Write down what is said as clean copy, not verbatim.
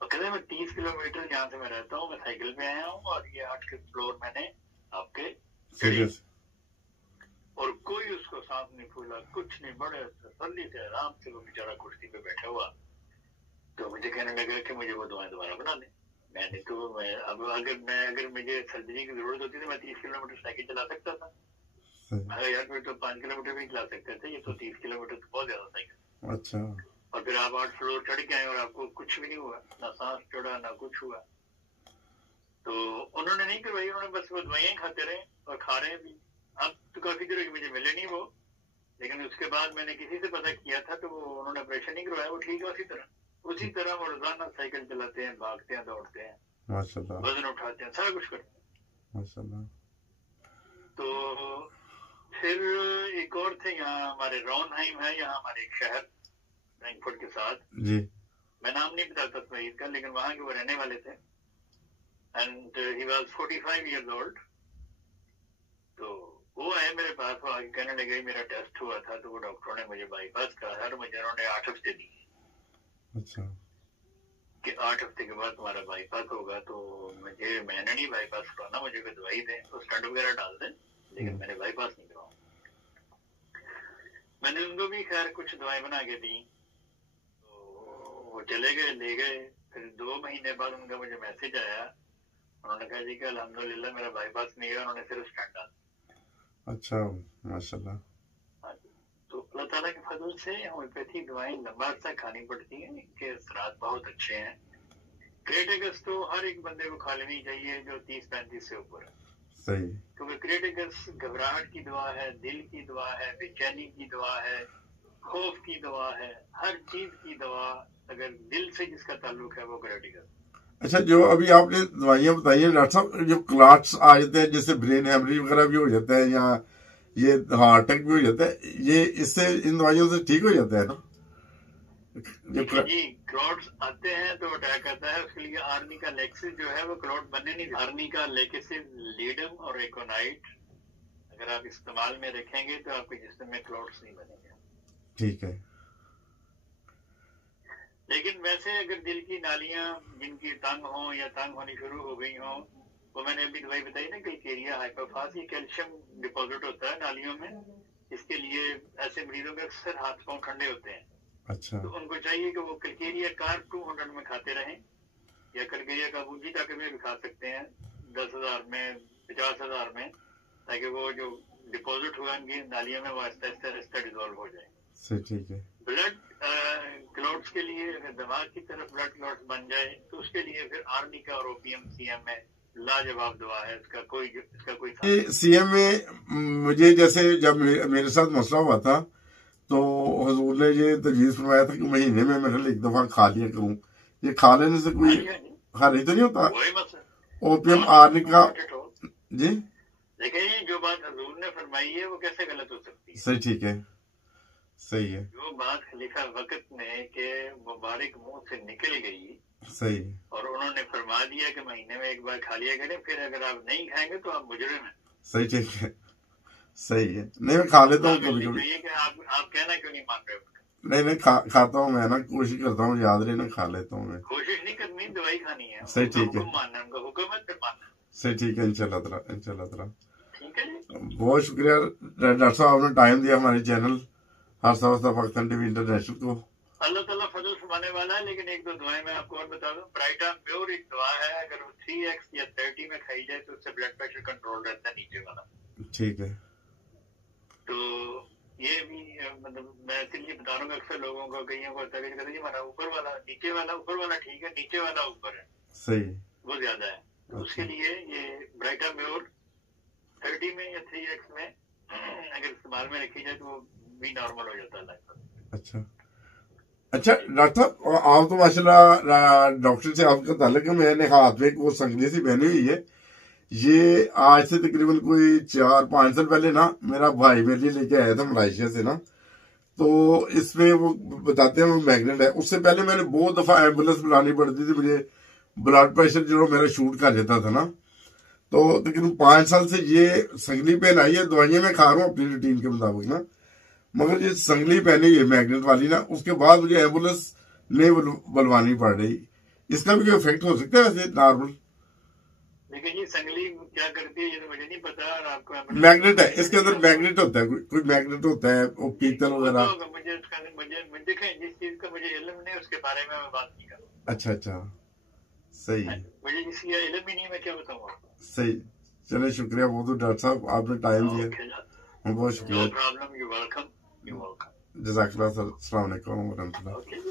اور کہتے میں 30 کلومیٹر جہاں سے میں رہتا ہوں میں سائیکل پہ آیا ہوں اور یہ 8 فلور میں نے آپ کے چڑھی اور کوئی اس کو سانس نہیں پھولا کچھ نہیں, بڑے تسلی سے آرام سے وہ بیچارہ کرسی پہ بیٹھا ہوا. تو مجھے کہنے لگا کہ مجھے وہ دعائیں دوبارہ بنا دیں. میں نے تو اب اگر مجھے سرجری کی ضرورت ہوتی تو میں 30 کلومیٹر سائیکل چلا سکتا تھا. یار پھر تو 5 کلومیٹر بھی چلا سکتے تھے, یہ تو 30 کلومیٹر تو بہت زیادہ سائیکل. اچھا. اور پھر آپ 8 فلور چڑھ کے آئے اور آپ کو کچھ بھی نہیں ہوا, نہ سانس چڑھا نہ کچھ ہوا. تو انہوں نے نہیں کروائی, انہوں نے بس وہ دوائیں کھاتے رہے اور کھا رہے ہیں بھی. اب تو کافی دیر مجھے ملے نہیں وہ, لیکن اس کے بعد میں نے کسی سے پتہ کیا تھا تو انہوں نے آپریشن نہیں کروایا, وہ ٹھیک ہے اسی طرح وہ روزانہ سائیکل چلاتے ہیں, بھاگتے ہیں, دوڑتے ہیں, ماشاءاللہ, وزن اٹھاتے ہیں, سارا کچھ کرتے ہیں ماشاءاللہ. تو پھر ایک اور تھے یہاں ہمارے رونہائم ہے, یہاں ہمارے ایک شہر فرینکفرٹ کے ساتھ جی, میں نام نہیں بتاتا سعید کا, لیکن وہاں کے وہ رہنے والے تھے. And he was 45 years old. تو وہ آئے میرے پاس, وہ آگے کہنے لگے میرا ٹیسٹ ہوا تھا تو وہ ڈاکٹروں نے مجھے بائی پاس کہا اور مجھے انہوں نے 8 ہفتے دی. اچھا, کہ 8 ہفتے کے بعد تمہارا بائی پاس ہوگا. تو میں نے نہیں بائی پاس کرانا, مجھے کوئی دوائی دیں تو اسٹنٹ وغیرہ ڈال دیں, لیکن میں نے بائی پاس نہیں کراؤں. میں نے ان کو بھی خیر کچھ دوائی بنا کے دی. تو وہ چلے گئے, لے گئے. پھر 2 مہینے بعد ان کا مجھے میسج آیا, انہوں نے کہا جی کہ الحمدللہ میرا بائی پاس نہیں گیا, انہوں نے صرف اسٹنٹ ڈال. اچھا, ماشاءاللہ. تو اللہ تعالیٰ کے فضل سے ہومیوپیتھی دوائیں لمبا عرصہ کھانی پڑتی ہیں, ان کے اثرات بہت اچھے ہیں. کریٹیکس تو ہر ایک بندے کو کھا لینی چاہیے جو 30-35 سے اوپر ہے. صحیح, کیونکہ کریٹیکس گھبراہٹ کی دوا ہے, دل کی دوا ہے, بے چینی کی دوا ہے, خوف کی دوا ہے, ہر چیز کی دوا. اگر دل سے جس کا تعلق ہے وہ کریٹیکس. اچھا, جو ابھی آپ نے دوائیاں بتائی ہیں ڈاکٹر صاحب, جو کلاٹس آ جاتے ہیں جیسے برین ہیمریج وغیرہ بھی ہو جاتا ہے یا یہ ہارٹ اٹیک بھی ہو جاتا ہے, یہ اس سے ان دوائیوں سے ٹھیک ہو جاتا ہے نا؟ جی, کلاٹس آتے ہیں تو اٹیک آتا ہے, اس کے لیے آرنی کا لیکسس جو ہے وہ کلاٹ بننے نہیں. آرنی کا لیکسس, لیڈم اور ایکونائٹ اگر آپ استعمال میں رکھیں گے تو آپ کے جسم میں کلاٹس نہیں بنیں گے. ٹھیک ہے. لیکن ویسے اگر دل کی نالیاں جن کی تنگ ہوں یا تنگ ہونی شروع ہو گئی ہوں, وہ میں نے ابھی دوائی بتائی نا کیلکیریا ہائپوفاس, یہ کیلشیم ڈپازٹ ہوتا ہے نالیوں میں. اس کے لیے ایسے مریضوں کے اکثر ہاتھ پاؤں ٹھنڈے ہوتے ہیں. اچھا, تو ان کو چاہیے کہ وہ کلکیریا کار 200 میں کھاتے رہیں, یا کلکیریا کا بونجی تاکہ میں بھی کھا سکتے ہیں 10,000 میں 50,000 میں, تاکہ وہ جو ڈپازٹ ہوا ان کی نالیوں میں وہ آہستہ آہستہ ڈیزالو ہو جائے. ٹھیک ہے. بلڈ کلاٹس کے لیے اگر دماغ کی طرف بلڈ کلاٹس بن جائے تو اس کے لیے پھر آرنیکا اور اوپیم سی ایم میں لاجواب دوا ہے. اس کا کوئی سی ایم میں مجھے جیسے جب میرے ساتھ مسئلہ ہوا تھا تو حضور نے یہ تجویز فرمایا تھا کہ مہینے میں میرے ایک دفعہ کھا لیا کروں. یہ کھا لینے سے کوئی حرج تو نہیں ہوتا؟ اوپیم آرنیکا. جی دیکھیں, جو بات حضور نے فرمائی ہے وہ کیسے غلط ہو سکتی ہے؟ صحیح, ٹھیک ہے, صحیح ہے. جو بات خلیفہ وقت میں کہ مبارک منہ سے نکل گئی, صحیح, اور انہوں نے فرما دیا کہ مہینے میں ایک بار کھا لیا کریں, پھر اگر آپ نہیں کھائیں گے تو آپ مجرم ہیں. صحیح, ٹھیک ہے, صحیح ہے. نہیں میں کھا لیتا ہوں کبھی کبھی. آپ کہنا کیوں نہیں مان رہے ہو؟ نہیں کھاتا ہوں میں نا, کوشش کرتا ہوں یاد رہے نا, کھا لیتا ہوں میں. کوشش نہیں کرنی, دوائی کھانی ہے. صحیح, ٹھیک ہے. حکم ماننا ہے, ان کا حکم ہے پھر ماننا. صحیح, ٹھیک ہے, انشاءاللہ تعالیٰ. ٹھیک ہے جی, بہت شکریہ ڈاکٹر صاحب, آپ نے ٹائم دیا ہمارے چینل ہر سوستہ پاکستان ٹی وی انٹرنیشنل کو. اللہ تعالیٰ فضل فرمانے والا ہے. لیکن 1-2 دعائیں میں آپ کو اور بتا دوں. برائٹا میور ایک دعا ہے, اگر وہ 3x یا 30 میں کھائی جائے تو اس سے بلڈ پریشر کنٹرول رہتا ہے نیچے والا. ٹھیک ہے. تو یہ بھی مطلب میں اس لیے بتا رہا ہوں, اکثر لوگوں کو کئیوں کو ہوتا ہے کہ ہمارا اوپر والا نیچے والا, اوپر والا ٹھیک ہے, نیچے والا اوپر ہے. صحیح, وہ زیادہ ہے. تو اس کے لیے یہ برائٹا میور 30 میں یا 3x میں اگر استعمال میں رکھی جائے تو وہ بھی نارمل ہو جاتا ہے. اچھا ڈاکٹر صاحب, آپ تو ماشاء اللہ ڈاکٹر سے آپ کا تعلق ہے. میں نے ہاتھ میں وہ سنگلی سی پہنی ہوئی ہے. یہ آج سے تقریباً کوئی 4-5 سال پہلے نا میرا بھائی میرے لیے لے کے آیا تھا ملائیشیا سے نا, تو اس میں وہ بتاتے ہیں وہ میگنیٹ ہے. اس سے پہلے میں نے بہت دفعہ ایمبولینس بلانی پڑتی تھی, مجھے بلڈ پریشر جو میرا شوٹ کر جاتا تھا نا. تو تقریباً 5 سال سے یہ سنگلی پہن آئی ہے. دوائیاں میں کھا رہا ہوں اپنی روٹین کے مطابق نا. مگر یہ سنگلی پہنی ہوئی میگنیٹ والی نا، اس کے بعد مجھے ایمبولینس نہیں بلوانی پڑ رہی. اس کا بھی کوئی افیکٹ ہو سکتا ہے ویسے نارمل؟ لیکن یہ سنگلی کیا کرتی ہے یہ تو مجھے نہیں پتا. اور آپ کو میگنیٹ ہے اس کے اندر، میگنیٹ ہوتا ہے، کوئی میگنیٹ ہوتا ہے، وہ پیتل وغیرہ. مجھے دیکھیں جس چیز کا مجھے علم نہیں اس کے بارے میں بات نہیں کروں. اچھا صحیح. مجھے جس کا علم ہی نہیں میں کیا بتاؤں گا. صحیح. چلے شکریہ بہت ڈاکٹر صاحب، آپ نے ٹائم دیا، بہت شکریہ. پرابلم. You welcome. جزاک اللہ سر. السلام علیکم ورحمۃ اللہ.